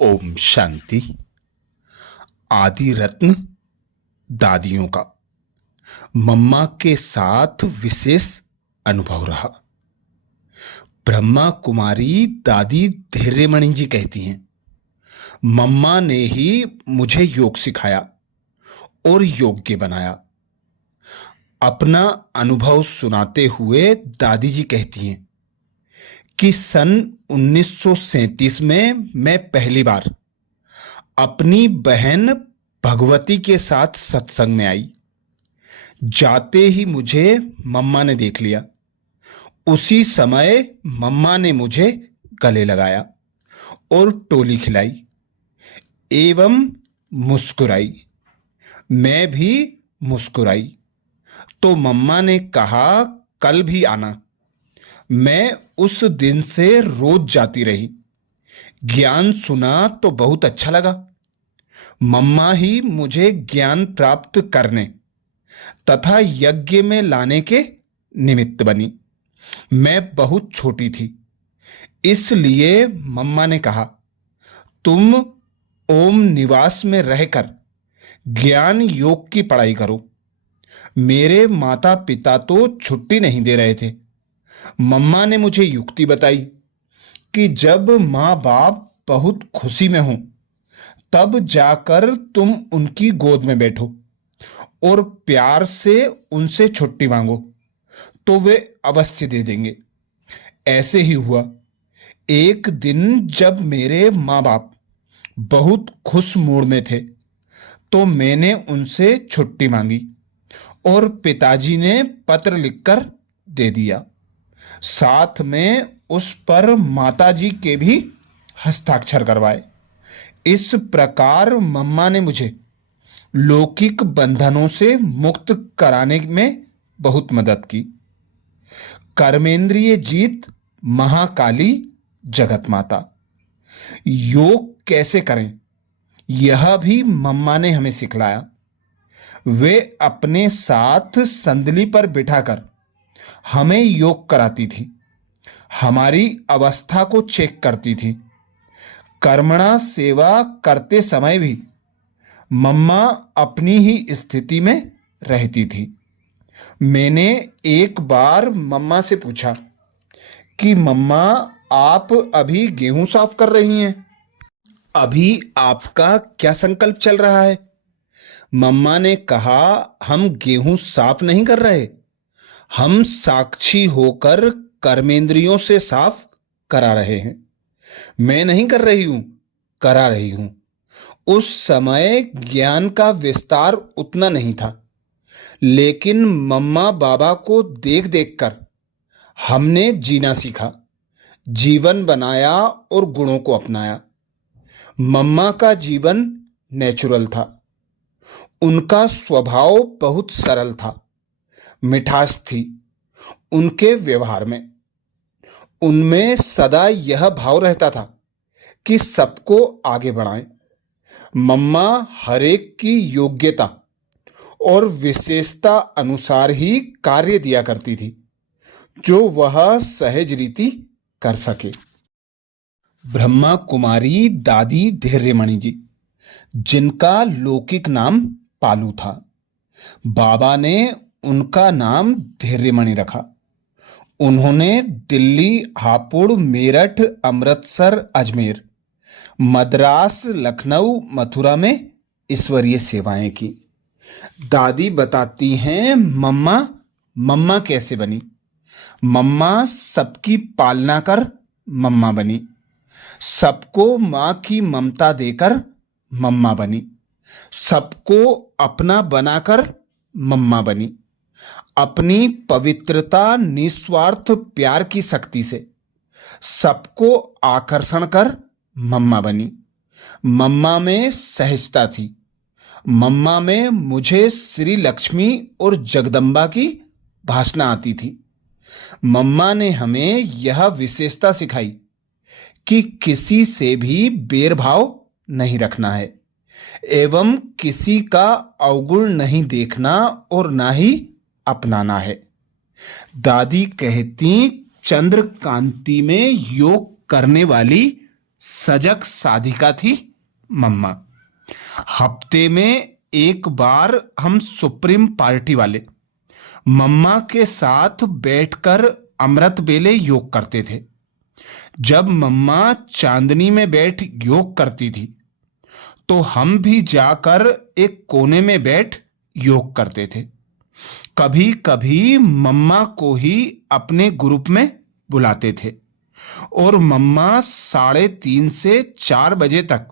ओम शांति। आदि रत्न दादियों का मम्मा के साथ विशेष अनुभव रहा। ब्रह्मा कुमारी दादी धैर्यमणि जी कहती हैं, मम्मा ने ही मुझे योग सिखाया और योग्य बनाया। अपना अनुभव सुनाते हुए दादी जी कहती हैं कि सन 1937 में मैं पहली बार अपनी बहन भगवती के साथ सत्संग में आई। जाते ही मुझे मम्मा ने देख लिया। उसी समय मम्मा ने मुझे गले लगाया और टोली खिलाई एवं मुस्कुराई। मैं भी मुस्कुराई तो मम्मा ने कहा, कल भी आना। मैं उस दिन से रोज जाती रही। ज्ञान सुना तो बहुत अच्छा लगा। मम्मा ही मुझे ज्ञान प्राप्त करने तथा यज्ञ में लाने के निमित्त बनी। मैं बहुत छोटी थी, इसलिए मम्मा ने कहा, तुम ओम निवास में रहकर ज्ञान योग की पढ़ाई करो। मेरे माता पिता तो छुट्टी नहीं दे रहे थे। मम्मा ने मुझे युक्ति बताई कि जब माँ बाप बहुत खुशी में हों तब जाकर तुम उनकी गोद में बैठो और प्यार से उनसे छुट्टी मांगो तो वे अवश्य दे देंगे। ऐसे ही हुआ। एक दिन जब मेरे माँ बाप बहुत खुश मूड में थे तो मैंने उनसे छुट्टी मांगी और पिताजी ने पत्र लिखकर दे दिया। साथ में उस पर माताजी के भी हस्ताक्षर करवाए। इस प्रकार मम्मा ने मुझे लौकिक बंधनों से मुक्त कराने में बहुत मदद की। कर्मेंद्रिय जीत महाकाली जगत माता। योग कैसे करें यह भी मम्मा ने हमें सिखलाया। वे अपने साथ संदली पर बिठाकर हमें योग कराती थी। हमारी अवस्था को चेक करती थी। कर्मणा सेवा करते समय भी मम्मा अपनी ही स्थिति में रहती थी। मैंने एक बार मम्मा से पूछा कि मम्मा, आप अभी गेहूं साफ कर रही हैं, अभी आपका क्या संकल्प चल रहा है? मम्मा ने कहा, हम गेहूं साफ नहीं कर रहे, हम साक्षी होकर कर्मेंद्रियों से साफ करा रहे हैं। मैं नहीं कर रही हूं, करा रही हूं। उस समय ज्ञान का विस्तार उतना नहीं था, लेकिन मम्मा बाबा को देख देखकर हमने जीना सीखा, जीवन बनाया और गुणों को अपनाया। मम्मा का जीवन नेचुरल था। उनका स्वभाव बहुत सरल था। मिठास थी उनके व्यवहार में। उनमें सदा यह भाव रहता था कि सबको आगे बढ़ाएं। मम्मा हरेक की योग्यता और विशेषता अनुसार ही कार्य दिया करती थी, जो वह सहज रीति कर सके। ब्रह्मा कुमारी दादी धैर्यमणि जी, जिनका लौकिक नाम पालू था, बाबा ने उनका नाम धैर्यमणि रखा। उन्होंने दिल्ली, हापुड़, मेरठ, अमृतसर, अजमेर, मद्रास, लखनऊ, मथुरा में ईश्वरीय सेवाएं की। दादी बताती हैं, मम्मा कैसे बनी? मम्मा सबकी पालना कर मम्मा बनी। सबको माँ की ममता देकर मम्मा बनी। सबको अपना बनाकर मम्मा बनी। अपनी पवित्रता, निस्वार्थ प्यार की शक्ति से सबको आकर्षण कर मम्मा बनी। मम्मा में सहजता थी। मम्मा में मुझे श्री लक्ष्मी और जगदम्बा की भाषणा आती थी। मम्मा ने हमें यह विशेषता सिखाई कि किसी से भी भेदभाव नहीं रखना है एवं किसी का अवगुण नहीं देखना और ना ही अपनाना है। दादी कहती, चंद्र कांति में योग करने वाली सजग साधिका थी मम्मा। हफ्ते में एक बार हम सुप्रीम पार्टी वाले मम्मा के साथ बैठकर अमृत वेले योग करते थे। जब मम्मा चांदनी में बैठ योग करती थी तो हम भी जाकर एक कोने में बैठ योग करते थे। कभी कभी मम्मा को ही अपने ग्रुप में बुलाते थे और मम्मा 3:30 से 4 बजे तक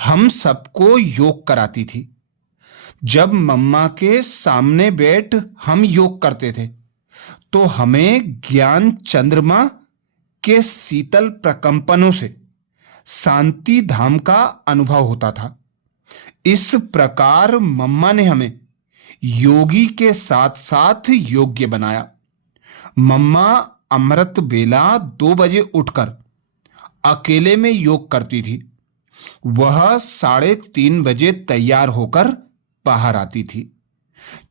हम सबको योग कराती थी। जब मम्मा के सामने बैठ हम योग करते थे तो हमें ज्ञान चंद्रमा के शीतल प्रकंपनों से शांति धाम का अनुभव होता था। इस प्रकार मम्मा ने हमें योगी के साथ साथ योग्य बनाया। मम्मा अमृत बेला 2 बजे उठकर अकेले में योग करती थी। वह 3:30 बजे तैयार होकर बाहर आती थी।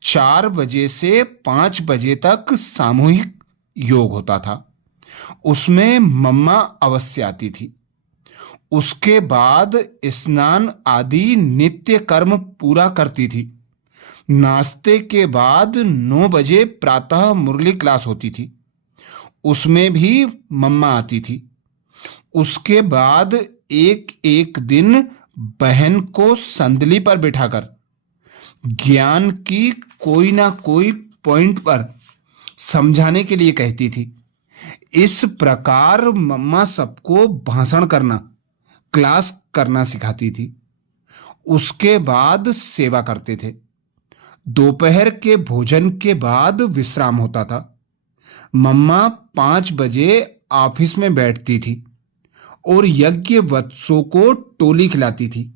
4 बजे से 5 बजे तक सामूहिक योग होता था। उसमें मम्मा अवश्य आती थी। उसके बाद स्नान आदि नित्य कर्म पूरा करती थी। नाश्ते के बाद 9 बजे प्रातः मुरली क्लास होती थी। उसमें भी मम्मा आती थी। उसके बाद एक एक दिन बहन को संदली पर बिठाकर ज्ञान की कोई ना कोई पॉइंट पर समझाने के लिए कहती थी। इस प्रकार मम्मा सबको भाषण करना, क्लास करना सिखाती थी। उसके बाद सेवा करते थे। दोपहर के भोजन के बाद विश्राम होता था। मम्मा 5 बजे ऑफिस में बैठती थी और यज्ञ वत्सों को टोली खिलाती थी।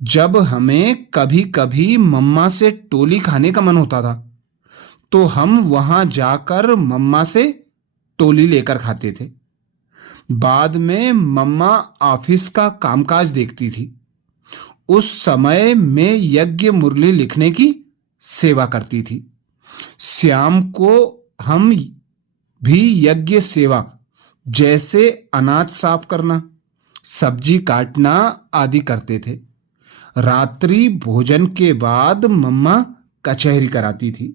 जब हमें कभी कभी मम्मा से टोली खाने का मन होता था तो हम वहां जाकर मम्मा से टोली लेकर खाते थे। बाद में मम्मा ऑफिस का कामकाज देखती थी। उस समय मैं यज्ञ मुरली लिखने की सेवा करती थी। शाम को हम भी यज्ञ सेवा जैसे अनाज साफ करना, सब्जी काटना आदि करते थे। रात्रि भोजन के बाद मम्मा कचहरी कराती थी।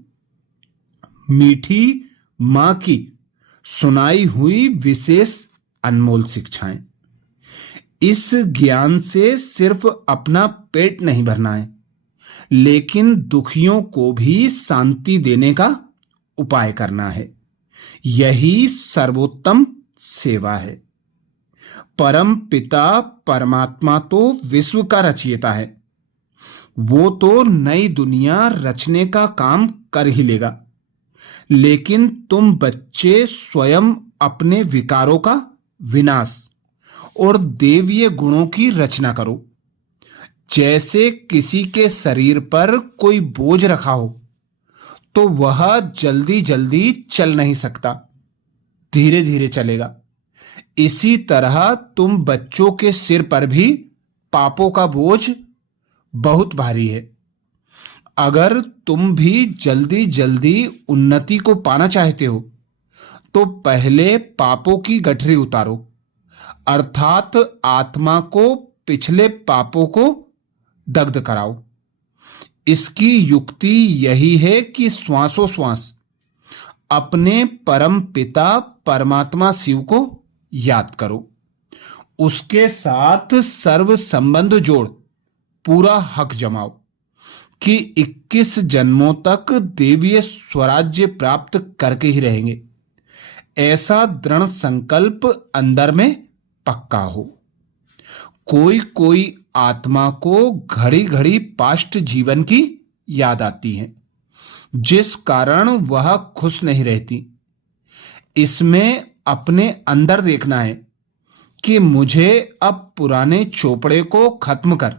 मीठी माँ की सुनाई हुई विशेष अनमोल शिक्षाएं। इस ज्ञान से सिर्फ अपना पेट नहीं भरना है, लेकिन दुखियों को भी शांति देने का उपाय करना है। यही सर्वोत्तम सेवा है। परम पिता परमात्मा तो विश्व का रचयिता है। वो तो नई दुनिया रचने का काम कर ही लेगा, लेकिन तुम बच्चे स्वयं अपने विकारों का विनाश और देवीय गुणों की रचना करो। जैसे किसी के शरीर पर कोई बोझ रखा हो तो वह जल्दी जल्दी चल नहीं सकता, धीरे धीरे चलेगा। इसी तरह तुम बच्चों के सिर पर भी पापों का बोझ बहुत भारी है। अगर तुम भी जल्दी जल्दी उन्नति को पाना चाहते हो तो पहले पापों की गठरी उतारो, अर्थात आत्मा को पिछले पापों को दग्ध कराओ। इसकी युक्ति यही है कि श्वासों श्वास अपने परम पिता परमात्मा शिव को याद करो। उसके साथ सर्व संबंध जोड़ पूरा हक जमाओ कि 21 जन्मों तक देवीय स्वराज्य प्राप्त करके ही रहेंगे। ऐसा दृढ़ संकल्प अंदर में पक्का हो। कोई कोई आत्मा को घड़ी घड़ी पास्ट जीवन की याद आती है, जिस कारण वह खुश नहीं रहती। इसमें अपने अंदर देखना है कि मुझे अब पुराने चोपड़े को खत्म कर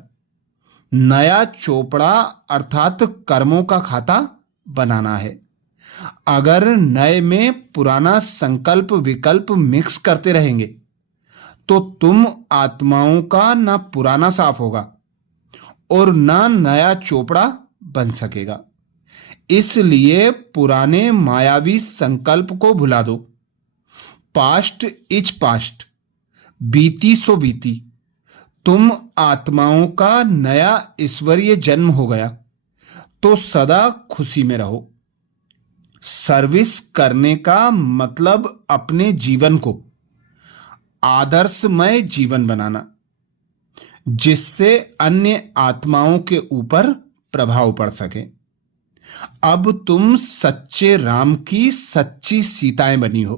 नया चोपड़ा अर्थात कर्मों का खाता बनाना है। अगर नए में पुराना संकल्प विकल्प मिक्स करते रहेंगे तो तुम आत्माओं का ना पुराना साफ होगा और ना नया चोपड़ा बन सकेगा। इसलिए पुराने मायावी संकल्प को भुला दो। पास्ट इज पास्ट, बीती सो बीती, तुम आत्माओं का नया ईश्वरीय जन्म हो गया, तो सदा खुशी में रहो। सर्विस करने का मतलब अपने जीवन को आदर्शमय जीवन बनाना, जिससे अन्य आत्माओं के ऊपर प्रभाव पड़ सके। अब तुम सच्चे राम की सच्ची सीताएं बनी हो,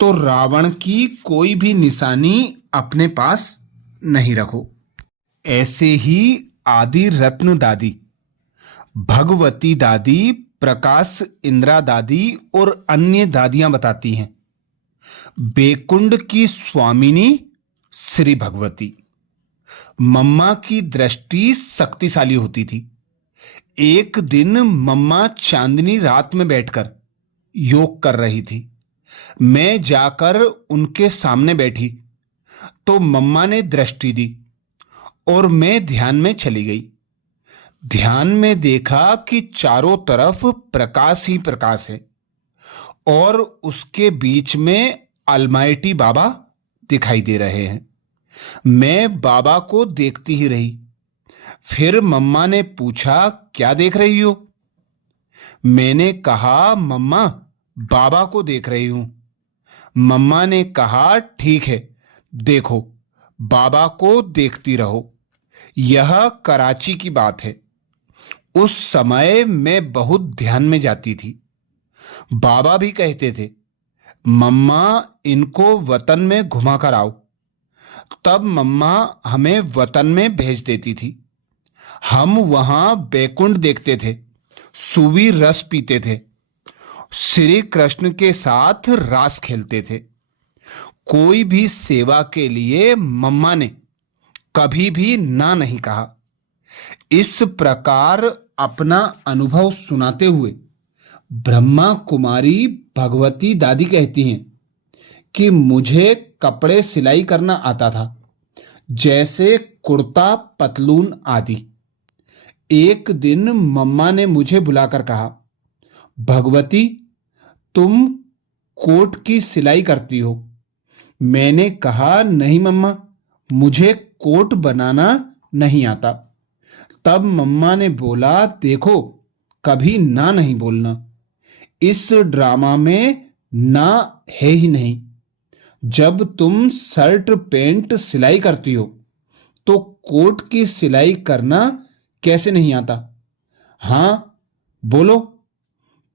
तो रावण की कोई भी निशानी अपने पास नहीं रखो। ऐसे ही आदि रत्न दादी, भगवती दादी, प्रकाश इंदिरा दादी और अन्य दादियां बताती हैं, बेकुंड की स्वामिनी श्री भगवती मम्मा की दृष्टि शक्तिशाली होती थी। एक दिन मम्मा चांदनी रात में बैठकर योग कर रही थी। मैं जाकर उनके सामने बैठी तो मम्मा ने दृष्टि दी और मैं ध्यान में चली गई। ध्यान में देखा कि चारों तरफ प्रकाश ही प्रकाश है और उसके बीच में अलमाइटी बाबा दिखाई दे रहे हैं। मैं बाबा को देखती ही रही। फिर मम्मा ने पूछा, क्या देख रही हो? मैंने कहा, मम्मा बाबा को देख रही हूं। मम्मा ने कहा, ठीक है, देखो, बाबा को देखती रहो। यह कराची की बात है। उस समय मैं बहुत ध्यान में जाती थी। बाबा भी कहते थे, मम्मा इनको वतन में घुमा कर आओ। तब मम्मा हमें वतन में भेज देती थी। हम वहां बैकुंठ देखते थे, सुवी रस पीते थे, श्री कृष्ण के साथ रास खेलते थे। कोई भी सेवा के लिए मम्मा ने कभी भी ना नहीं कहा। इस प्रकार अपना अनुभव सुनाते हुए ब्रह्मा कुमारी भगवती दादी कहती हैं कि मुझे कपड़े सिलाई करना आता था, जैसे कुर्ता, पतलून आदि। एक दिन मम्मा ने मुझे बुलाकर कहा, भगवती, तुम कोट की सिलाई करती हो। मैंने कहा, नहीं मम्मा, मुझे कोट बनाना नहीं आता। तब मम्मा ने बोला, देखो, कभी ना नहीं बोलना। इस ड्रामा में ना है ही नहीं। जब तुम शर्ट पैंट सिलाई करती हो तो कोट की सिलाई करना कैसे नहीं आता? हां, बोलो,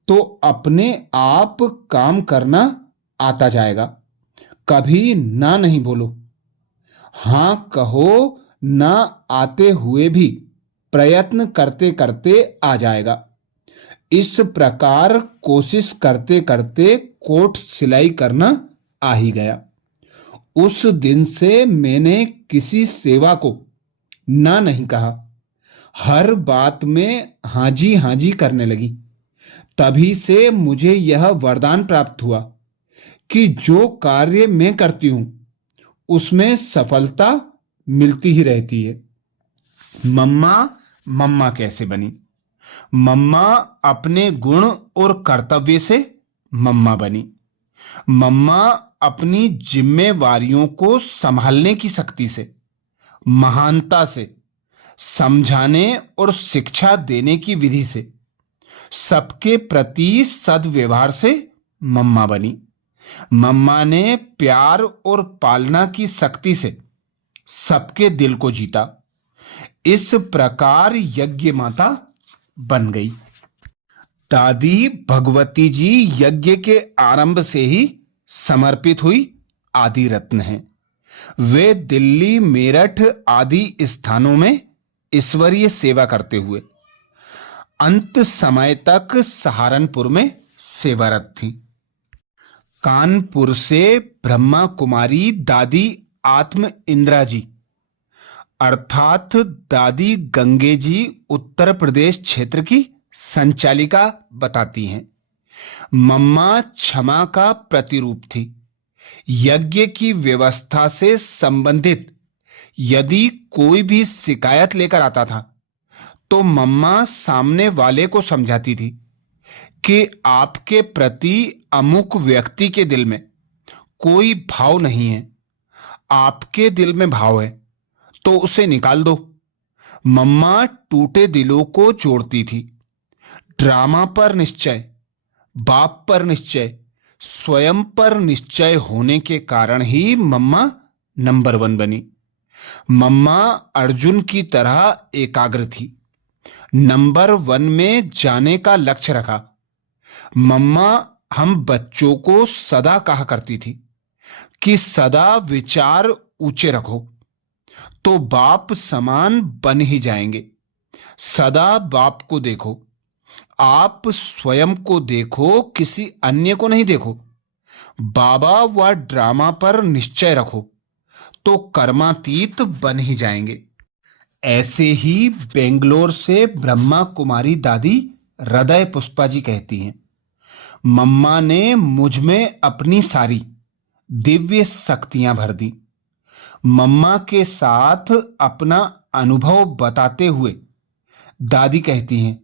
तो अपने आप काम करना आता जाएगा। कभी ना नहीं बोलो। हां कहो, ना आते हुए भी प्रयत्न करते करते आ जाएगा। इस प्रकार कोशिश करते करते कोट सिलाई करना आ ही गया। उस दिन से मैंने किसी सेवा को ना नहीं कहा। हर बात में हाजी हाजी करने लगी। तभी से मुझे यह वरदान प्राप्त हुआ कि जो कार्य मैं करती हूं उसमें सफलता मिलती ही रहती है। मम्मा मम्मा कैसे बनी? मम्मा अपने गुण और कर्तव्य से मम्मा बनी। मम्मा अपनी जिम्मेवारियों को संभालने की शक्ति से, महानता से, समझाने और शिक्षा देने की विधि से, सबके प्रति सद्व्यवहार से मम्मा बनी। मम्मा ने प्यार और पालना की शक्ति से सबके दिल को जीता। इस प्रकार यज्ञ माता बन गई। दादी भगवती जी यज्ञ के आरंभ से ही समर्पित हुई आदि रत्न हैं। वे दिल्ली, मेरठ आदि स्थानों में ईश्वरीय सेवा करते हुए अंत समय तक सहारनपुर में सेवारत थी। कानपुर से ब्रह्मा कुमारी दादी आत्म इंदिरा जी अर्थात दादी गंगे जी उत्तर प्रदेश क्षेत्र की संचालिका बताती हैं, मम्मा क्षमा का प्रतिरूप थी। यज्ञ की व्यवस्था से संबंधित यदि कोई भी शिकायत लेकर आता था तो मम्मा सामने वाले को समझाती थी कि आपके प्रति अमुक व्यक्ति के दिल में कोई भाव नहीं है, आपके दिल में भाव है तो उसे निकाल दो। मम्मा टूटे दिलों को जोड़ती थी। ड्रामा पर निश्चय, बाप पर निश्चय, स्वयं पर निश्चय होने के कारण ही मम्मा नंबर 1 बनी। मम्मा अर्जुन की तरह एकाग्र थी। नंबर 1 में जाने का लक्ष्य रखा। मम्मा हम बच्चों को सदा कहा करती थी कि सदा विचार ऊंचे रखो तो बाप समान बन ही जाएंगे। सदा बाप को देखो, आप स्वयं को देखो, किसी अन्य को नहीं देखो। बाबा व ड्रामा पर निश्चय रखो तो कर्मातीत बन ही जाएंगे। ऐसे ही बेंगलोर से ब्रह्मा कुमारी दादी हृदय पुष्पा जी कहती हैं, मम्मा ने मुझ में अपनी सारी दिव्य शक्तियां भर दी। मम्मा के साथ अपना अनुभव बताते हुए दादी कहती हैं,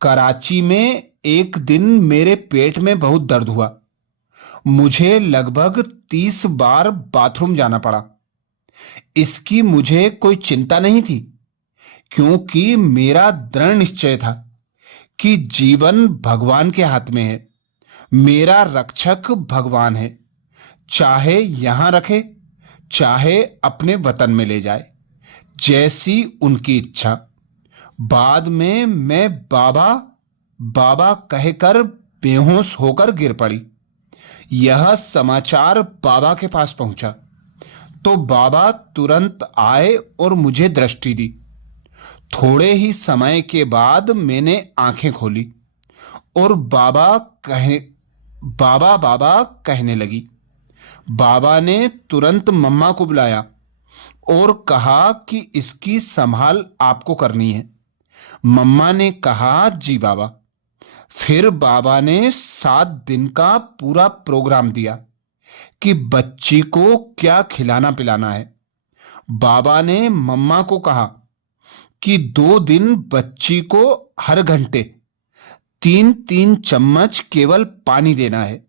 कराची में एक दिन मेरे पेट में बहुत दर्द हुआ। मुझे लगभग 30 बार बाथरूम जाना पड़ा। इसकी मुझे कोई चिंता नहीं थी, क्योंकि मेरा दृढ़ निश्चय था कि जीवन भगवान के हाथ में है। मेरा रक्षक भगवान है, चाहे यहां रखे चाहे अपने वतन में ले जाए, जैसी उनकी इच्छा। बाद में मैं बाबा बाबा कहकर बेहोश होकर गिर पड़ी। यह समाचार बाबा के पास पहुंचा तो बाबा तुरंत आए और मुझे दृष्टि दी। थोड़े ही समय के बाद मैंने आंखें खोली और बाबा बाबा कहने लगी। बाबा ने तुरंत मम्मा को बुलाया और कहा कि इसकी संभाल आपको करनी है। मम्मा ने कहा, जी बाबा। फिर बाबा ने 7 दिन का पूरा प्रोग्राम दिया कि बच्ची को क्या खिलाना पिलाना है। बाबा ने मम्मा को कहा कि 2 दिन बच्ची को हर घंटे 3-3 चम्मच केवल पानी देना है।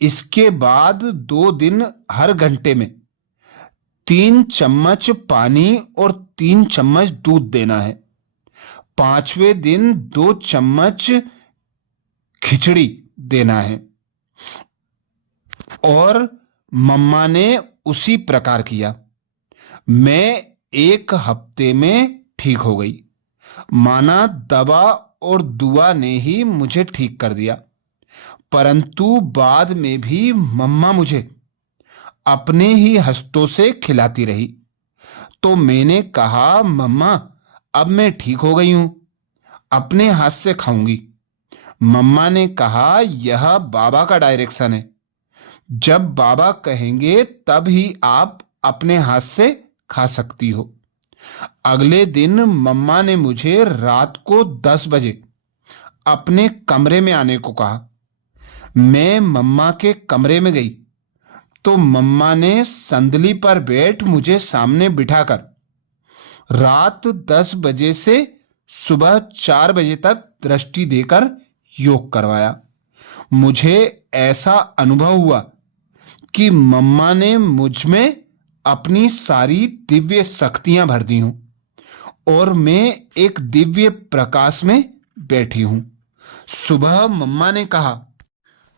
इसके बाद 2 दिन हर घंटे में 3 चम्मच पानी और 3 चम्मच दूध देना है। 5वें दिन 2 चम्मच खिचड़ी देना है। और मम्मा ने उसी प्रकार किया। मैं 1 हफ्ते में ठीक हो गई। माना दवा और दुआ ने ही मुझे ठीक कर दिया। परंतु बाद में भी मम्मा मुझे अपने ही हस्तों से खिलाती रही। तो मैंने कहा, मम्मा अब मैं ठीक हो गई हूं, अपने हाथ से खाऊंगी। मम्मा ने कहा, यह बाबा का डायरेक्शन है। जब बाबा कहेंगे तब ही आप अपने हाथ से खा सकती हो। अगले दिन मम्मा ने मुझे रात को 10 बजे अपने कमरे में आने को कहा। मैं मम्मा के कमरे में गई तो मम्मा ने संदली पर बैठ मुझे सामने बिठाकर रात 10 बजे से सुबह 4 बजे तक दृष्टि देकर योग करवाया। मुझे ऐसा अनुभव हुआ कि मम्मा ने मुझ में अपनी सारी दिव्य शक्तियां भर दी हूं और मैं एक दिव्य प्रकाश में बैठी हूं। सुबह मम्मा ने कहा,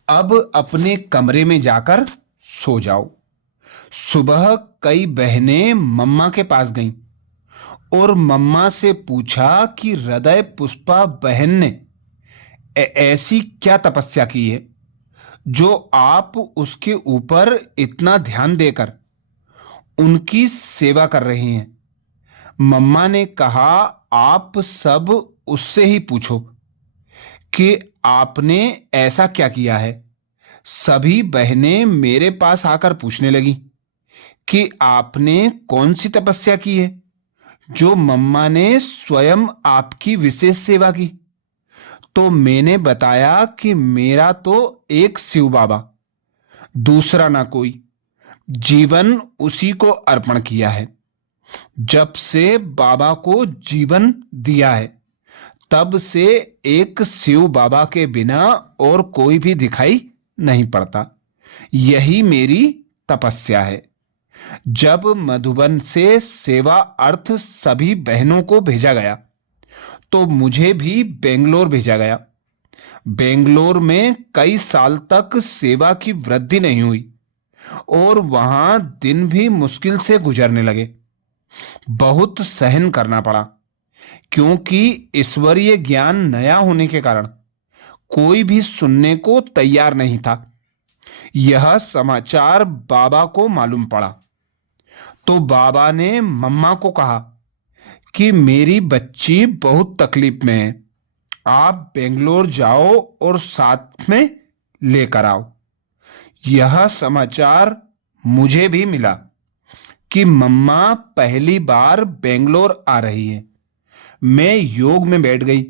अब अपने कमरे में जाकर सो जाओ। सुबह कई बहनें मम्मा के पास गईं और मम्मा से पूछा कि हृदय पुष्पा बहन ने ऐसी क्या तपस्या की है जो आप उसके ऊपर इतना ध्यान देकर उनकी सेवा कर रही हैं। मम्मा ने कहा, आप सब उससे ही पूछो कि आपने ऐसा क्या किया है। सभी बहनें मेरे पास आकर पूछने लगी कि आपने कौन सी तपस्या की है जो मम्मा ने स्वयं आपकी विशेष सेवा की। तो मैंने बताया कि मेरा तो एक शिव बाबा, दूसरा ना कोई, जीवन उसी को अर्पण किया है। जब से बाबा को जीवन दिया है तब से एक शिव बाबा के बिना और कोई भी दिखाई नहीं पड़ता। यही मेरी तपस्या है। जब मधुबन से सेवा अर्थ सभी बहनों को भेजा गया तो मुझे भी बेंगलोर भेजा गया। बेंगलोर में कई साल तक सेवा की वृद्धि नहीं हुई और वहां दिन भी मुश्किल से गुजरने लगे। बहुत सहन करना पड़ा क्योंकि ईश्वरीय ज्ञान नया होने के कारण कोई भी सुनने को तैयार नहीं था। यह समाचार बाबा को मालूम पड़ा तो बाबा ने मम्मा को कहा कि मेरी बच्ची बहुत तकलीफ में है, आप बेंगलोर जाओ और साथ में लेकर आओ। यह समाचार मुझे भी मिला कि मम्मा पहली बार बेंगलोर आ रही है। मैं योग में बैठ गई।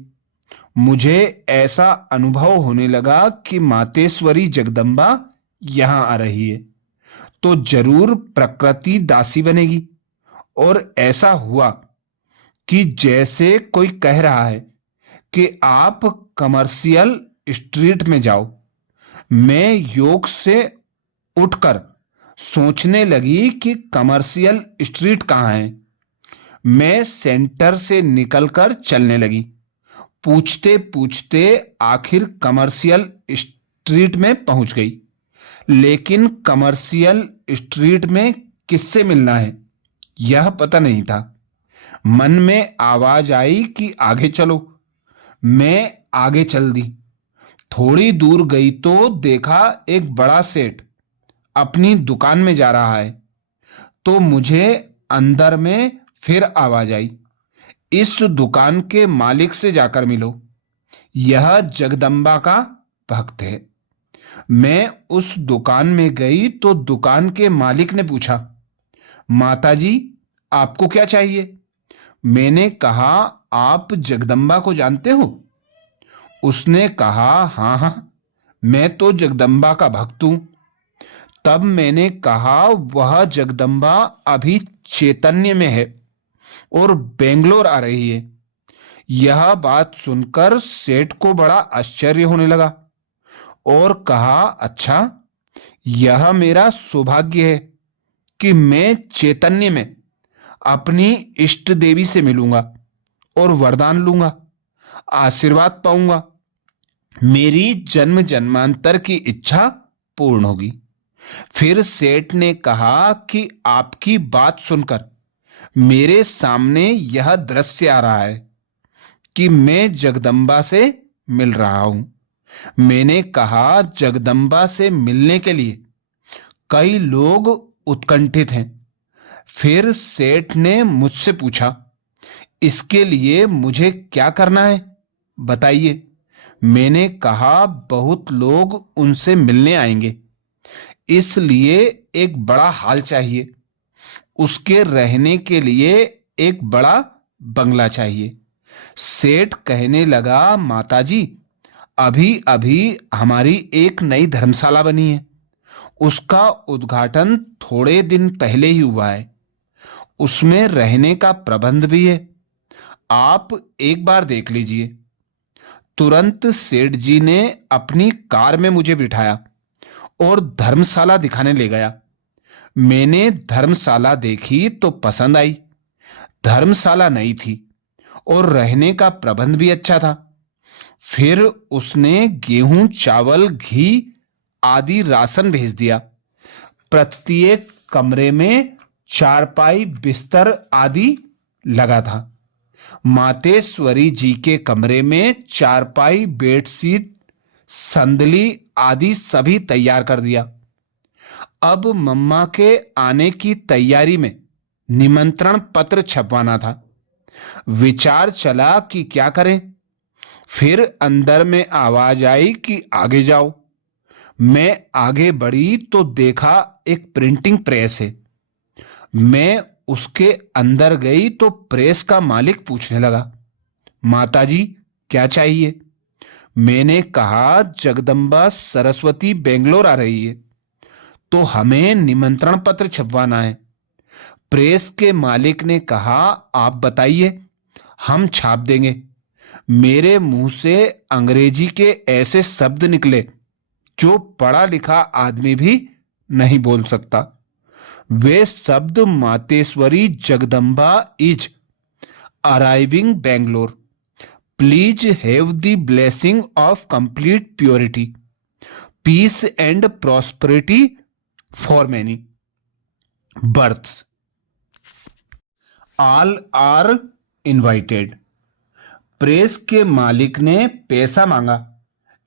मुझे ऐसा अनुभव होने लगा कि मातेश्वरी जगदम्बा यहां आ रही है तो जरूर प्रकृति दासी बनेगी। और ऐसा हुआ कि जैसे कोई कह रहा है कि आप कमर्शियल स्ट्रीट में जाओ। मैं योग से उठकर सोचने लगी कि कमर्शियल स्ट्रीट कहाँ है। मैं सेंटर से निकलकर चलने लगी। पूछते पूछते आखिर कमर्शियल स्ट्रीट में पहुंच गई। लेकिन कमर्शियल स्ट्रीट में किससे मिलना है यह पता नहीं था। मन में आवाज आई कि आगे चलो। मैं आगे चल दी। थोड़ी दूर गई तो देखा एक बड़ा सेठ अपनी दुकान में जा रहा है तो मुझे अंदर में फिर आवाज आई, इस दुकान के मालिक से जाकर मिलो, यह जगदम्बा का भक्त है। मैं उस दुकान में गई तो दुकान के मालिक ने पूछा, माताजी आपको क्या चाहिए? मैंने कहा, आप जगदम्बा को जानते हो? उसने कहा, हाँ हाँ, मैं तो जगदम्बा का भक्त हूं। तब मैंने कहा, वह जगदम्बा अभी चैतन्य में है और बेंगलोर आ रही है। यह बात सुनकर सेठ को बड़ा आश्चर्य होने लगा और कहा, अच्छा, यह मेरा सौभाग्य है कि मैं चैतन्य में अपनी इष्ट देवी से मिलूंगा और वरदान लूंगा, आशीर्वाद पाऊंगा। मेरी जन्म जन्मांतर की इच्छा पूर्ण होगी। फिर सेठ ने कहा कि आपकी बात सुनकर मेरे सामने यह दृश्य आ रहा है कि मैं जगदम्बा से मिल रहा हूं। मैंने कहा, जगदम्बा से मिलने के लिए कई लोग उत्कंठित हैं। फिर सेठ ने मुझसे पूछा, इसके लिए मुझे क्या करना है बताइए। मैंने कहा, बहुत लोग उनसे मिलने आएंगे, इसलिए एक बड़ा हॉल चाहिए। उसके रहने के लिए एक बड़ा बंगला चाहिए। सेठ कहने लगा, माताजी अभी अभी हमारी एक नई धर्मशाला बनी है। उसका उद्घाटन थोड़े दिन पहले ही हुआ है। उसमें रहने का प्रबंध भी है। आप एक बार देख लीजिए। तुरंत सेठ जी ने अपनी कार में मुझे बिठाया और धर्मशाला दिखाने ले गया। मैंने धर्मशाला देखी तो पसंद आई। धर्मशाला नई थी और रहने का प्रबंध भी अच्छा था। फिर उसने गेहूं, चावल, घी आदि राशन भेज दिया। प्रत्येक कमरे में चारपाई, बिस्तर आदि लगा था। मातेश्वरी जी के कमरे में चारपाई, बेडशीट, संदली आदि सभी तैयार कर दिया। अब मम्मा के आने की तैयारी में निमंत्रण पत्र छपवाना था। विचार चला कि क्या करें। फिर अंदर में आवाज आई कि आगे जाओ। मैं आगे बढ़ी तो देखा एक प्रिंटिंग प्रेस है। मैं उसके अंदर गई तो प्रेस का मालिक पूछने लगा, माताजी क्या चाहिए? मैंने कहा, जगदम्बा सरस्वती बेंगलोर आ रही है तो हमें निमंत्रण पत्र छपवाना है। प्रेस के मालिक ने कहा, आप बताइए, हम छाप देंगे। मेरे मुंह से अंग्रेजी के ऐसे शब्द निकले जो पढ़ा लिखा आदमी भी नहीं बोल सकता। वे शब्द Mateshwari Jagdamba is arriving Bangalore, please have the blessing of complete purity, peace and prosperity for many births, all are invited. Press के मालिक ने पैसा मांगा,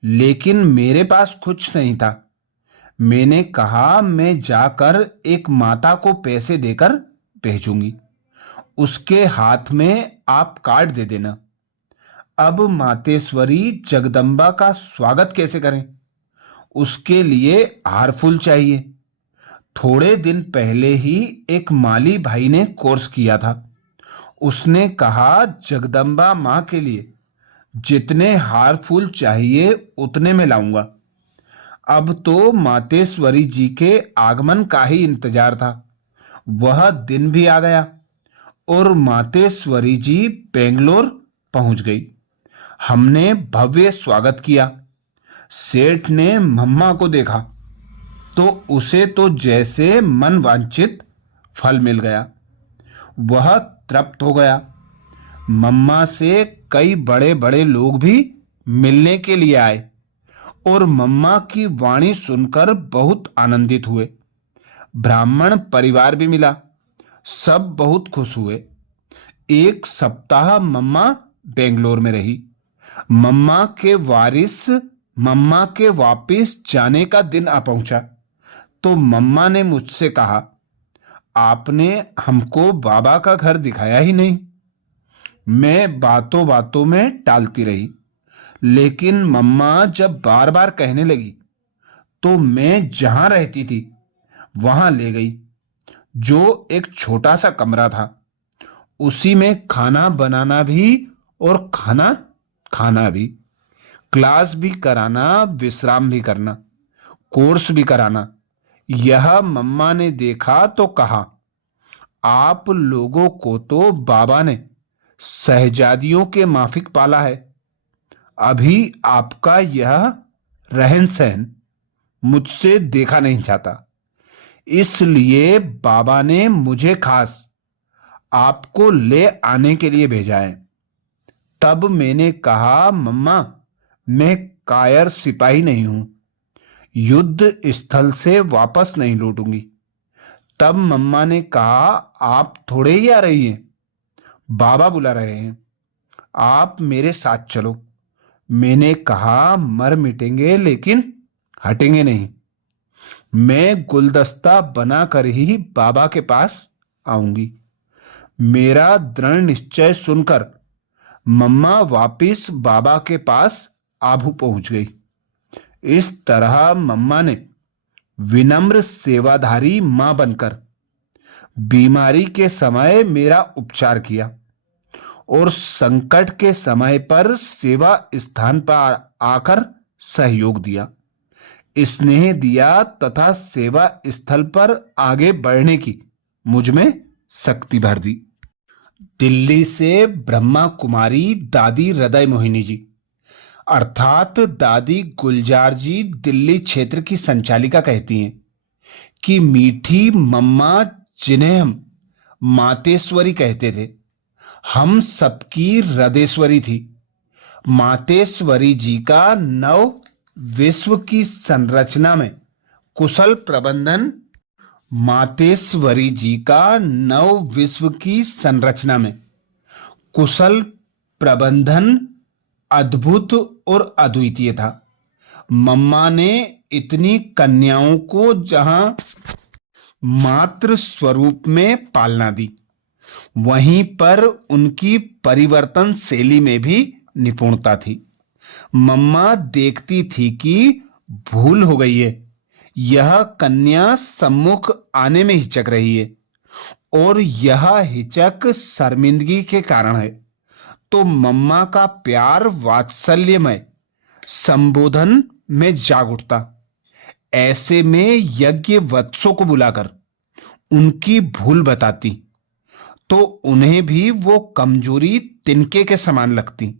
लेकिन मेरे पास कुछ नहीं था। मैंने कहा मैं जाकर एक माता को पैसे देकर भेजूंगी, उसके हाथ में आप कार्ड दे देना। अब मातेश्वरी जगदम्बा का स्वागत कैसे करें? उसके लिए हार फूल चाहिए। थोड़े दिन पहले ही एक माली भाई ने कोर्स किया था। उसने कहा जगदम्बा मां के लिए जितने हार फूल चाहिए उतने में लाऊंगा। अब तो मातेश्वरी जी के आगमन का ही इंतजार था। वह दिन भी आ गया और मातेश्वरी जी बेंगलोर पहुंच गई। हमने भव्य स्वागत किया। सेठ ने मम्मा को देखा तो उसे तो जैसे मन वांछित फल मिल गया। वह तृप्त हो गया। मम्मा से कई बड़े बड़े लोग भी मिलने के लिए आए और मम्मा की वाणी सुनकर बहुत आनंदित हुए। ब्राह्मण परिवार भी मिला। सब बहुत खुश हुए। एक सप्ताह मम्मा बेंगलोर में रही। मम्मा के वापस जाने का दिन आ पहुंचा तो मम्मा ने मुझसे कहा, आपने हमको बाबा का घर दिखाया ही नहीं। मैं बातों बातों में टालती रही, लेकिन मम्मा जब बार बार कहने लगी तो मैं जहां रहती थी वहां ले गई। जो एक छोटा सा कमरा था, उसी में खाना बनाना भी और खाना भी, क्लास भी कराना, विश्राम भी करना, कोर्स भी कराना। यह मम्मा ने देखा तो कहा, आप लोगों को तो बाबा ने शहजादियों के माफिक पाला है। अभी आपका यह रहन सहन मुझसे देखा नहीं जाता, इसलिए बाबा ने मुझे खास आपको ले आने के लिए भेजा है। तब मैंने कहा, मम्मा मैं कायर सिपाही नहीं हूं, युद्ध स्थल से वापस नहीं लौटूंगी। तब मम्मा ने कहा, आप थोड़े ही आ रही हैं, बाबा बुला रहे हैं, आप मेरे साथ चलो। मैंने कहा, मर मिटेंगे लेकिन हटेंगे नहीं। मैं गुलदस्ता बनाकर ही बाबा के पास आऊंगी। मेरा दृढ़ निश्चय सुनकर मम्मा वापिस बाबा के पास आभू पहुंच गई। इस तरह मम्मा ने विनम्र सेवाधारी मां बनकर बीमारी के समय मेरा उपचार किया और संकट के समय पर सेवा स्थान पर आकर सहयोग दिया, स्नेह दिया तथा सेवा स्थल पर आगे बढ़ने की मुझ में शक्ति भर दी। दिल्ली से ब्रह्मा कुमारी दादी हृदय मोहिनी जी अर्थात दादी गुलजार जी दिल्ली क्षेत्र की संचालिका कहती हैं कि मीठी मम्मा, जिन्हें हम मातेश्वरी कहते थे, हम सबकी हृदयेश्वरी थी। मातेश्वरी जी का नव विश्व की संरचना में कुशल प्रबंधन मातेश्वरी जी का नव विश्व की संरचना में कुशल प्रबंधन अद्भुत और अद्वितीय था। मम्मा ने इतनी कन्याओं को जहां मातृ स्वरूप में पालना दी, वहीं पर उनकी परिवर्तन शैली में भी निपुणता थी। मम्मा देखती थी कि भूल हो गई है, यह कन्या सम्मुख आने में हिचक रही है और यह हिचक शर्मिंदगी के कारण है, तो मम्मा का प्यार वात्सल्यमय संबोधन में जाग उठता। ऐसे में यज्ञ वत्सों को बुलाकर उनकी भूल बताती तो उन्हें भी वो कमजोरी तिनके के समान लगती।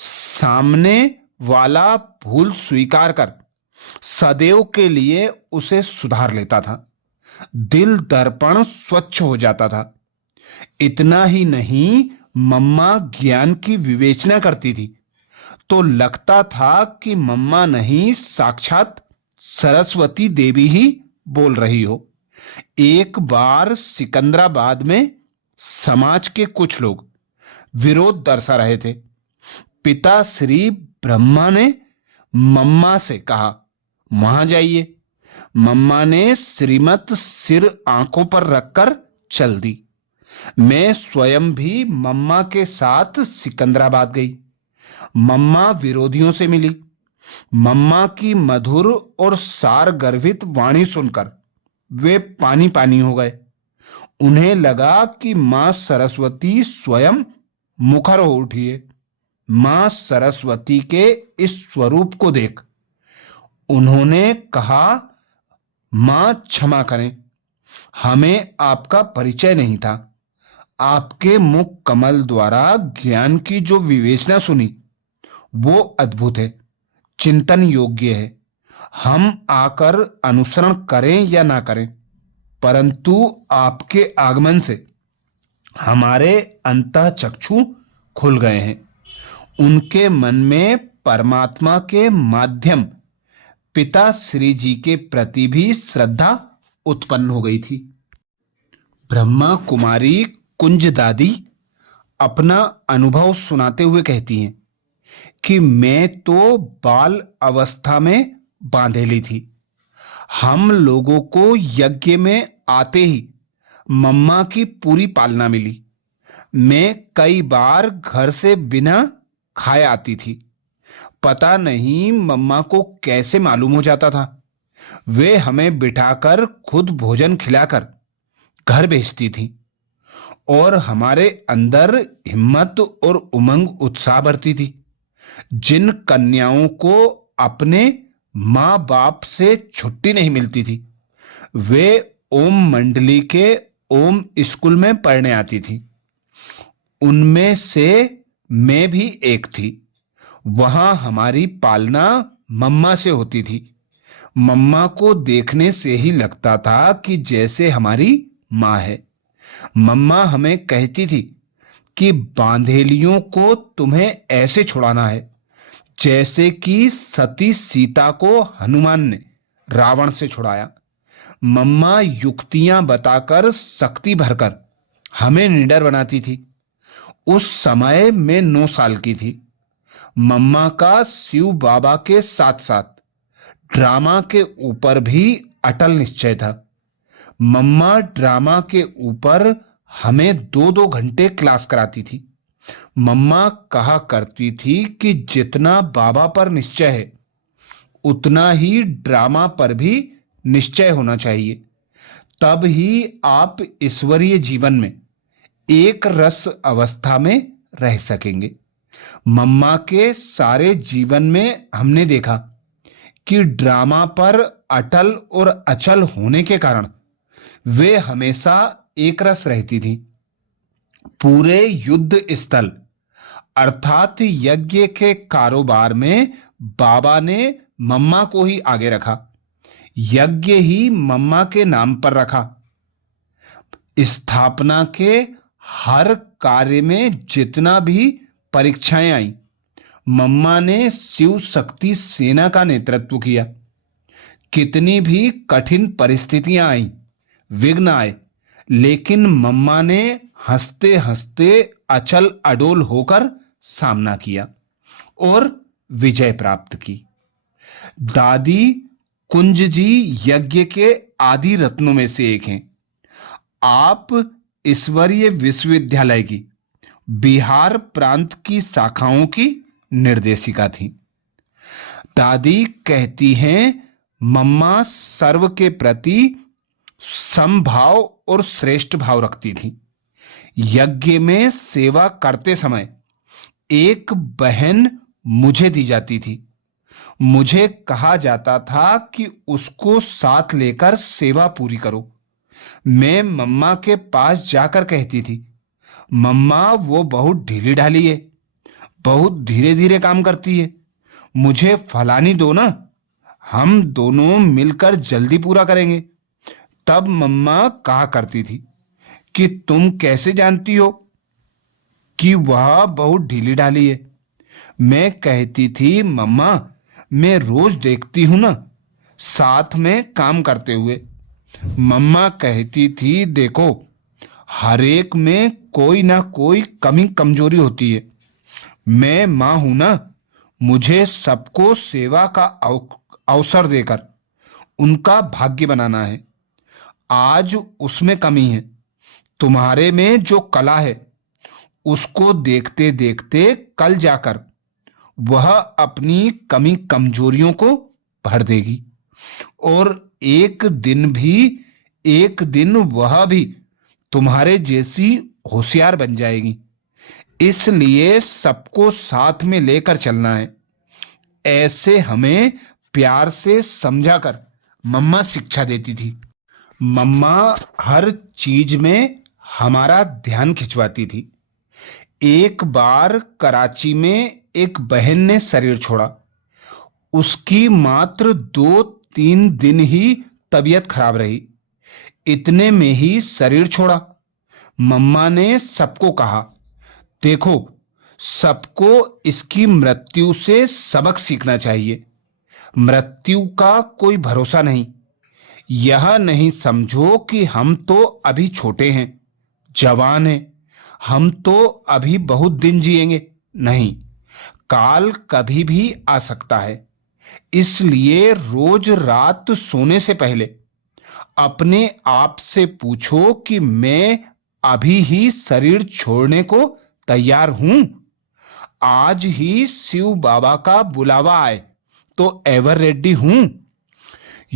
सामने वाला भूल स्वीकार कर सदैव के लिए उसे सुधार लेता था। दिल दर्पण स्वच्छ हो जाता था। इतना ही नहीं, मम्मा ज्ञान की विवेचना करती थी तो लगता था कि मम्मा नहीं, साक्षात सरस्वती देवी ही बोल रही हो। एक बार सिकंदराबाद में समाज के कुछ लोग विरोध दर्शा रहे थे। पिता श्री ब्रह्मा ने मम्मा से कहा, वहां जाइए। मम्मा ने श्रीमत सिर आंखों पर रखकर चल दी। मैं स्वयं भी मम्मा के साथ सिकंदराबाद गई। मम्मा विरोधियों से मिली। मम्मा की मधुर और सार गर्भित वाणी सुनकर वे पानी पानी हो गए। उन्हें लगा कि मां सरस्वती स्वयं मुखर हो उठी है। मां सरस्वती के इस स्वरूप को देख उन्होंने कहा, मां क्षमा करें, हमें आपका परिचय नहीं था। आपके मुख कमल द्वारा ज्ञान की जो विवेचना सुनी वो अद्भुत है, चिंतन योग्य है। हम आकर अनुसरण करें या ना करें, परंतु आपके आगमन से हमारे अंतःचक्षु खुल गए हैं। उनके मन में परमात्मा के माध्यम पिता श्री जी के प्रति भी श्रद्धा उत्पन्न हो गई थी। ब्रह्मा कुमारी कुंज दादी अपना अनुभव सुनाते हुए कहती हैं कि मैं तो बाल अवस्था में बांधेली थी। हम लोगों को यज्ञ में आते ही मम्मा की पूरी पालना मिली। मैं कई बार घर से बिना खाए आती थी। पता नहीं मम्मा को कैसे मालूम हो जाता था। वे हमें बिठाकर खुद भोजन खिलाकर घर भेजती थी और हमारे अंदर हिम्मत और उमंग उत्साह भरती थी। जिन कन्याओं को अपने माँ बाप से छुट्टी नहीं मिलती थी वे ओम मंडली के ओम स्कूल में पढ़ने आती थी। उनमें से मैं भी एक थी। वहां हमारी पालना मम्मा से होती थी। मम्मा को देखने से ही लगता था कि जैसे हमारी माँ है। मम्मा हमें कहती थी कि बांधेलियों को तुम्हें ऐसे छुड़ाना है जैसे कि सती सीता को हनुमान ने रावण से छुड़ाया। मम्मा युक्तियां बताकर शक्ति भरकर हमें निडर बनाती थी। उस समय मैं 9 साल की थी। मम्मा का शिव बाबा के साथ साथ ड्रामा के ऊपर भी अटल निश्चय था। मम्मा ड्रामा के ऊपर हमें 2-2 घंटे क्लास कराती थी। मम्मा कहा करती थी कि जितना बाबा पर निश्चय है उतना ही ड्रामा पर भी निश्चय होना चाहिए। तब ही आप ईश्वरीय जीवन में एक रस अवस्था में रह सकेंगे। मम्मा के सारे जीवन में हमने देखा कि ड्रामा पर अटल और अचल होने के कारण वे हमेशा एक रस रहती थी। पूरे युद्ध स्थल अर्थात यज्ञ के कारोबार में बाबा ने मम्मा को ही आगे रखा। यज्ञ ही मम्मा के नाम पर रखा। स्थापना के हर कार्य में जितना भी परीक्षाएं आई मम्मा ने शिव शक्ति सेना का नेतृत्व किया। कितनी भी कठिन परिस्थितियां आई, विघ्न आए, लेकिन मम्मा ने हंसते हंसते अचल अडोल होकर सामना किया और विजय प्राप्त की। दादी कुंज जी यज्ञ के आदि रत्नों में से एक हैं। आप ईश्वरीय विश्वविद्यालय की बिहार प्रांत की शाखाओं की निर्देशिका थी। दादी कहती हैं मम्मा सर्व के प्रति समभाव और श्रेष्ठ भाव रखती थी। यज्ञ में सेवा करते समय एक बहन मुझे दी जाती थी। मुझे कहा जाता था कि उसको साथ लेकर सेवा पूरी करो। मैं मम्मा के पास जाकर कहती थी, मम्मा वो बहुत ढीली ढाली है, बहुत धीरे धीरे काम करती है, मुझे फलानी दो ना, हम दोनों मिलकर जल्दी पूरा करेंगे। तब मम्मा कहा करती थी कि तुम कैसे जानती हो कि वह बहुत ढीली ढाली है। मैं कहती थी मम्मा, मैं रोज देखती हूं ना, साथ में काम करते हुए। मम्मा कहती थी देखो, हर एक में कोई ना कोई कमी कमजोरी होती है। मैं मां हूं ना, मुझे सबको सेवा का अवसर देकर उनका भाग्य बनाना है। आज उसमें कमी है। तुम्हारे में जो कला है उसको देखते देखते कल जाकर वह अपनी कमी कमजोरियों को भर देगी, और एक दिन वह भी तुम्हारे जैसी होशियार बन जाएगी। इसलिए सबको साथ में लेकर चलना है। ऐसे हमें प्यार से समझाकर मम्मा शिक्षा देती थी। मम्मा हर चीज में हमारा ध्यान खिंचवाती थी। एक बार कराची में एक बहन ने शरीर छोड़ा। उसकी मात्र 2-3 दिन ही तबीयत खराब रही। इतने में ही शरीर छोड़ा। मम्मा ने सबको कहा, देखो, सबको इसकी मृत्यु से सबक सीखना चाहिए। मृत्यु का कोई भरोसा नहीं। यह नहीं समझो कि हम तो अभी छोटे हैं, जवान हैं, हम तो अभी बहुत दिन जिएंगे। नहीं, काल कभी भी आ सकता है। इसलिए रोज रात सोने से पहले अपने आप से पूछो कि मैं अभी ही शरीर छोड़ने को तैयार हूं। आज ही शिव बाबा का बुलावा आए तो एवर रेडी हूं।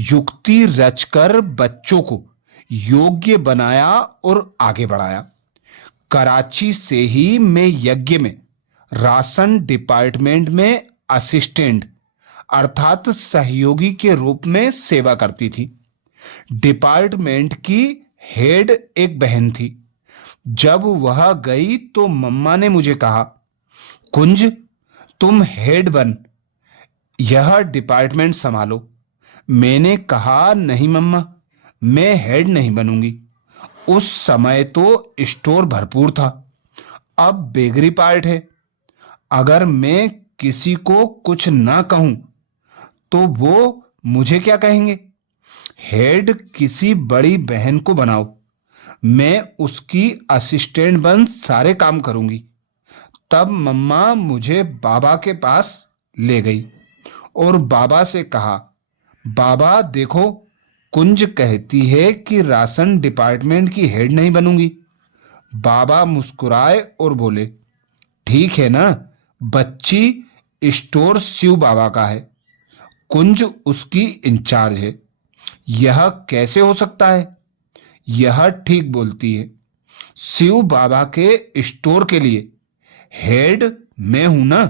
युक्ति रचकर बच्चों को योग्य बनाया और आगे बढ़ाया। कराची से ही मैं यज्ञ में राशन डिपार्टमेंट में असिस्टेंट अर्थात सहयोगी के रूप में सेवा करती थी। डिपार्टमेंट की हेड एक बहन थी। जब वह गई तो मम्मा ने मुझे कहा, कुंज, तुम हेड बन, यह डिपार्टमेंट संभालो। मैंने कहा, नहीं मम्मा, मैं हेड नहीं बनूंगी। उस समय तो स्टोर भरपूर था, अब बेकरी पार्ट है। अगर मैं किसी को कुछ ना कहूं तो वो मुझे क्या कहेंगे। हेड किसी बड़ी बहन को बनाओ, मैं उसकी असिस्टेंट बन सारे काम करूंगी। तब मम्मा मुझे बाबा के पास ले गई और बाबा से कहा, बाबा देखो, कुंज कहती है कि राशन डिपार्टमेंट की हेड नहीं बनूंगी। बाबा मुस्कुराए और बोले, ठीक है ना बच्ची, स्टोर शिव बाबा का है, कुंज उसकी इंचार्ज है। यह कैसे हो सकता है? यह ठीक बोलती है। शिव बाबा के स्टोर के लिए हेड मैं हूं ना,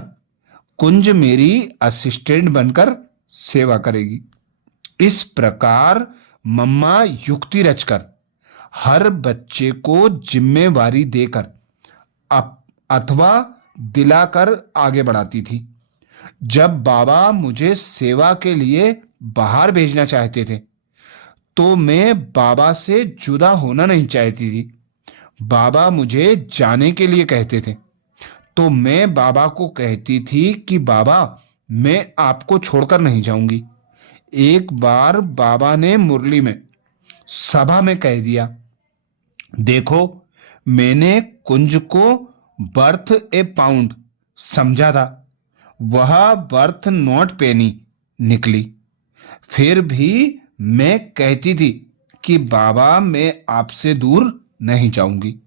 कुंज मेरी असिस्टेंट बनकर सेवा करेगी। इस प्रकार मम्मा युक्ति रचकर हर बच्चे को जिम्मेवारी देकर अथवा दिलाकर आगे बढ़ाती थी। जब बाबा मुझे सेवा के लिए बाहर भेजना चाहते थे तो मैं बाबा से जुदा होना नहीं चाहती थी। बाबा मुझे जाने के लिए कहते थे तो मैं बाबा को कहती थी कि बाबा, मैं आपको छोड़कर नहीं जाऊंगी। एक बार बाबा ने मुरली में सभा में कह दिया, देखो, मैंने कुंज को बर्थ ए पाउंड समझा था, वह बर्थ नॉट पेनी निकली। फिर भी मैं कहती थी कि बाबा, मैं आपसे दूर नहीं जाऊंगी।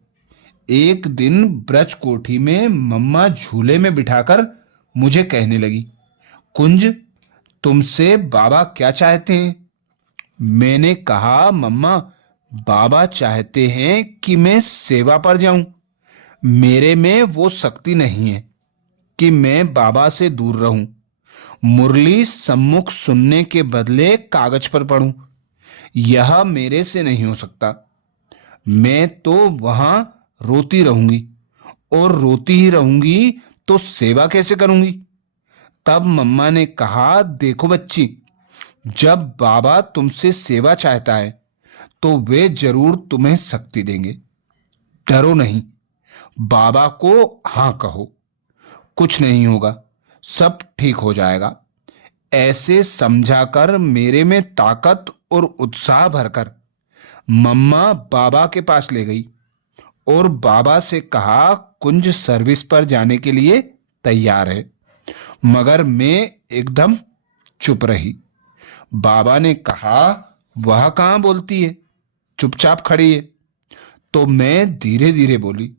एक दिन ब्रज कोठी में मम्मा झूले में बिठाकर मुझे कहने लगी, कुंज, तुमसे बाबा क्या चाहते हैं? मैंने कहा, मम्मा, बाबा चाहते हैं कि मैं सेवा पर जाऊं। मेरे में वो शक्ति नहीं है कि मैं बाबा से दूर रहूं, मुरली सम्मुख सुनने के बदले कागज पर पढ़ूं। यह मेरे से नहीं हो सकता। मैं तो वहां रोती रहूंगी, और रोती ही रहूंगी तो सेवा कैसे करूंगी? तब मम्मा ने कहा, देखो बच्ची, जब बाबा तुमसे सेवा चाहता है तो वे जरूर तुम्हें शक्ति देंगे। डरो नहीं, बाबा को हाँ कहो, कुछ नहीं होगा, सब ठीक हो जाएगा। ऐसे समझाकर मेरे में ताकत और उत्साह भरकर मम्मा बाबा के पास ले गई और बाबा से कहा कुंज सर्विस पर जाने के लिए तैयार है। मगर मैं एकदम चुप रही। बाबा ने कहा वह कहाँ बोलती है, चुपचाप खड़ी है। तो मैं धीरे धीरे बोली,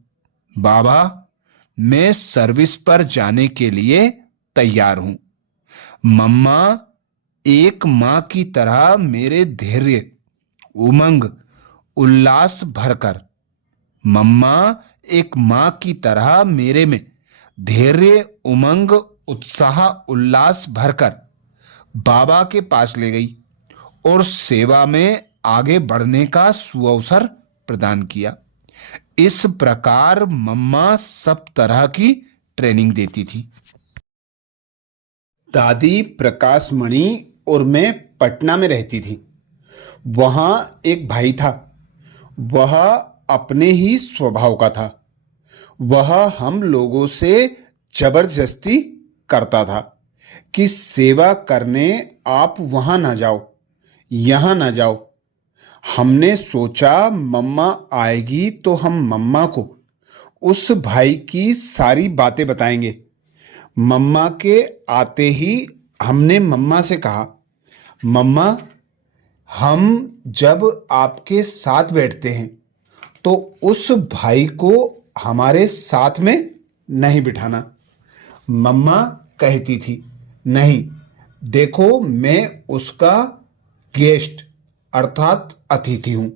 बाबा मैं सर्विस पर जाने के लिए तैयार हूं। मम्मा एक मां की तरह मेरे धैर्य, उमंग, उल्लास भरकर, मम्मा एक मां की तरह मेरे में धैर्य, उमंग, उत्साह, उल्लास भरकर बाबा के पास ले गई और सेवा में आगे बढ़ने का सुअवसर प्रदान किया। इस प्रकार मम्मा सब तरह की ट्रेनिंग देती थी। दादी प्रकाश मणि और मैं पटना में रहती थी। वहाँ एक भाई था। वह अपने ही स्वभाव का था। वह हम लोगों से जबरदस्ती करता था कि सेवा करने आप वहाँ ना जाओ, यहाँ ना जाओ। हमने सोचा मम्मा आएगी तो हम मम्मा को उस भाई की सारी बातें बताएंगे। मम्मा के आते ही हमने मम्मा से कहा, मम्मा हम जब आपके साथ बैठते हैं तो उस भाई को हमारे साथ में नहीं बिठाना। मम्मा कहती थी, नहीं देखो मैं उसका गेस्ट अर्थात अतिथि हूं,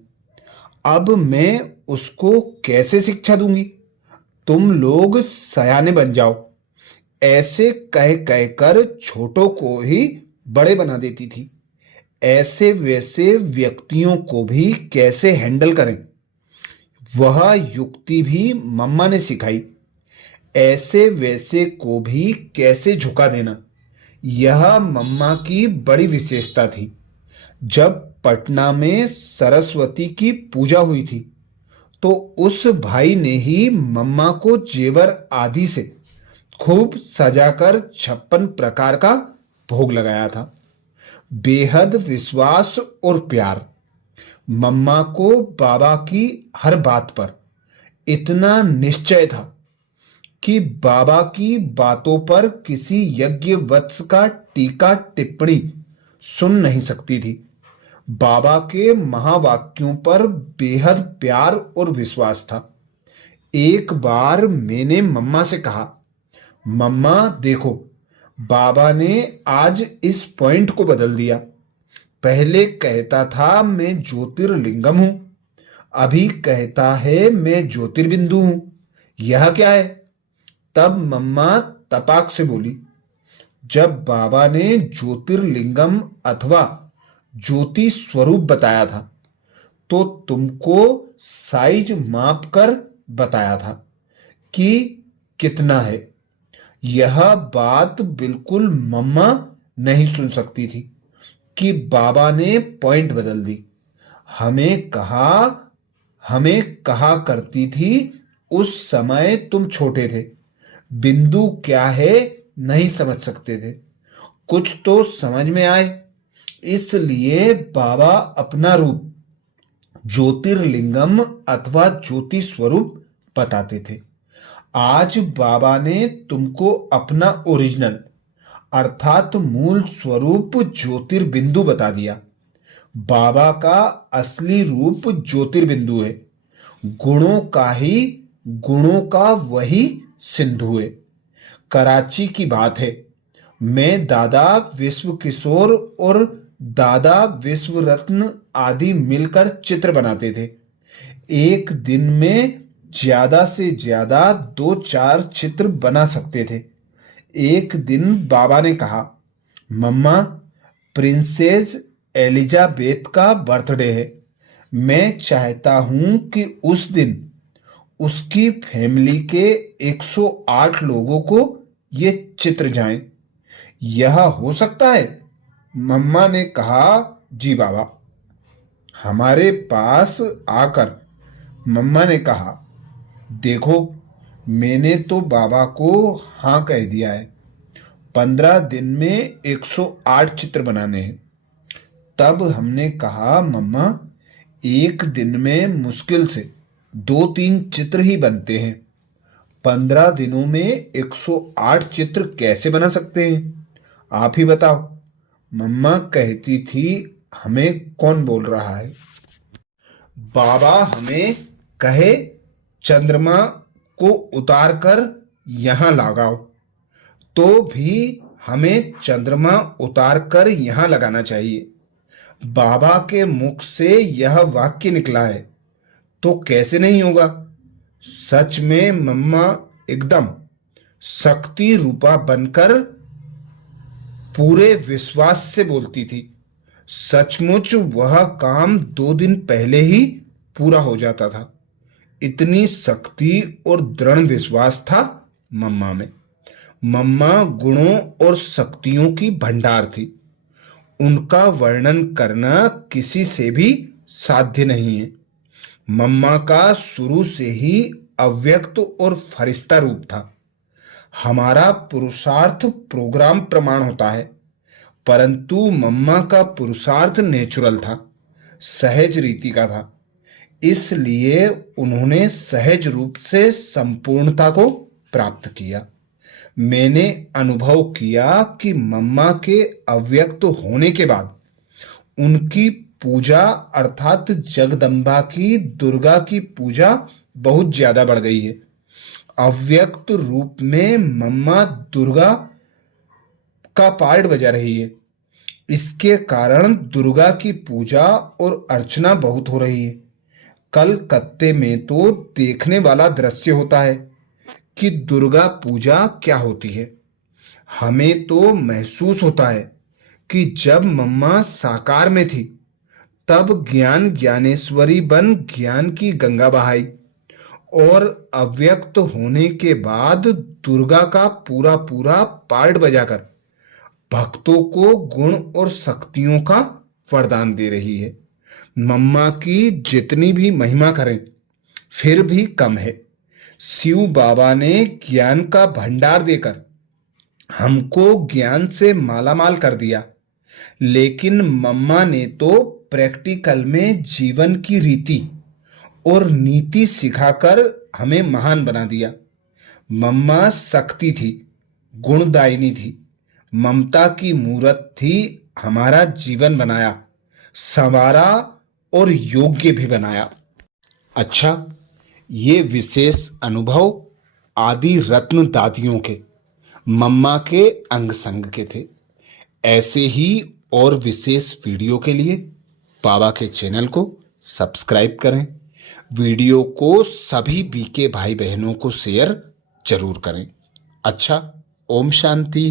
अब मैं उसको कैसे शिक्षा दूंगी, तुम लोग सयाने बन जाओ। ऐसे कह कहकर छोटों को ही बड़े बना देती थी। ऐसे वैसे व्यक्तियों को भी कैसे हैंडल करें, वह युक्ति भी मम्मा ने सिखाई। ऐसे वैसे को भी कैसे झुका देना, यह मम्मा की बड़ी विशेषता थी। जब पटना में सरस्वती की पूजा हुई थी तो उस भाई ने ही मम्मा को जेवर आदि से खूब सजाकर 56 प्रकार का भोग लगाया था। बेहद विश्वास और प्यार। मम्मा को बाबा की हर बात पर इतना निश्चय था कि बाबा की बातों पर किसी यज्ञ वत्स का टीका टिप्पणी सुन नहीं सकती थी। बाबा के महावाक्यों पर बेहद प्यार और विश्वास था। एक बार मैंने मम्मा से कहा, मम्मा देखो बाबा ने आज इस पॉइंट को बदल दिया। पहले कहता था मैं ज्योतिर्लिंगम हूं, अभी कहता है मैं ज्योतिर्बिंदु हूं, यह क्या है? तब मम्मा तपाक से बोली, जब बाबा ने ज्योतिर्लिंगम अथवा ज्योति स्वरूप बताया था तो तुमको साइज माप कर बताया था कि कितना है। यह बात बिल्कुल मम्मा नहीं सुन सकती थी कि बाबा ने पॉइंट बदल दी। हमें कहा करती थी, उस समय तुम छोटे थे, बिंदु क्या है नहीं समझ सकते थे, कुछ तो समझ में आए। इसलिए बाबा अपना रूप ज्योतिर्लिंगम अथवा ज्योति स्वरूप बताते थे। आज बाबा ने तुमको अपना ओरिजिनल अर्थात मूल स्वरूप ज्योतिर्बिंदु बता दिया। बाबा का असली रूप ज्योतिर्बिंदु है, गुणों का वही सिंधु है। कराची की बात है, मैं दादा विश्व किशोर और दादा विश्व रत्न आदि मिलकर चित्र बनाते थे। एक दिन में ज्यादा से ज्यादा 2-4 चित्र बना सकते थे। एक दिन बाबा ने कहा, मम्मा प्रिंसेस एलिजाबेथ का बर्थडे है, मैं चाहता हूं कि उस दिन उसकी फैमिली के 108 लोगों को ये चित्र जाएं। यह हो सकता है? मम्मा ने कहा, जी बाबा। हमारे पास आकर मम्मा ने कहा, देखो मैंने तो बाबा को हाँ कह दिया है। 15 दिन में 108 चित्र बनाने हैं। तब हमने कहा, मम्मा एक दिन में मुश्किल से 2-3 चित्र ही बनते हैं। 15 दिनों में 108 चित्र कैसे बना सकते हैं? आप ही बताओ। मम्मा कहती थी, हमें कौन बोल रहा है? बाबा हमें कहे चंद्रमा को उतार कर यहां लगाओ, तो भी हमें चंद्रमा उतार कर यहां लगाना चाहिए। बाबा के मुख से यह वाक्य निकला है, तो कैसे नहीं होगा? सच में मम्मा एकदम शक्ति रूपा बनकर पूरे विश्वास से बोलती थी। सचमुच वह काम 2 दिन पहले ही पूरा हो जाता था। इतनी शक्ति और दृढ़ विश्वास था मम्मा में। मम्मा गुणों और शक्तियों की भंडार थी। उनका वर्णन करना किसी से भी साध्य नहीं है। मम्मा का शुरू से ही अव्यक्त और फरिश्ता रूप था। हमारा पुरुषार्थ प्रोग्राम प्रमाण होता है, परंतु मम्मा का पुरुषार्थ नेचुरल था, सहज रीति का था। इसलिए उन्होंने सहज रूप से संपूर्णता को प्राप्त किया। मैंने अनुभव किया कि मम्मा के अव्यक्त होने के बाद उनकी पूजा अर्थात जगदम्बा की, दुर्गा की पूजा बहुत ज्यादा बढ़ गई है। अव्यक्त रूप में मम्मा दुर्गा का पार्ट बजा रही है। इसके कारण दुर्गा की पूजा और अर्चना बहुत हो रही है। कलकत्ते में तो देखने वाला दृश्य होता है कि दुर्गा पूजा क्या होती है। हमें तो महसूस होता है कि जब मम्मा साकार में थी, तब ज्ञान ज्ञानेश्वरी बन ज्ञान की गंगा बहाई, और अव्यक्त होने के बाद दुर्गा का पूरा पूरा पार्ट बजाकर भक्तों को गुण और शक्तियों का वरदान दे रही है। मम्मा की जितनी भी महिमा करें फिर भी कम है। शिव बाबा ने ज्ञान का भंडार देकर हमको ज्ञान से मालामाल कर दिया, लेकिन मम्मा ने तो प्रैक्टिकल में जीवन की रीति और नीति सिखाकर हमें महान बना दिया। मम्मा शक्ति थी, गुणदायिनी थी, ममता की मूरत थी। हमारा जीवन बनाया, संवारा और योग्य भी बनाया। अच्छा, ये विशेष अनुभव आदि रत्न दादियों के, मम्मा के अंग संग के थे। ऐसे ही और विशेष वीडियो के लिए बाबा के चैनल को सब्सक्राइब करें। वीडियो को सभी बीके भाई बहनों को शेयर जरूर करें। अच्छा, ओम शांति।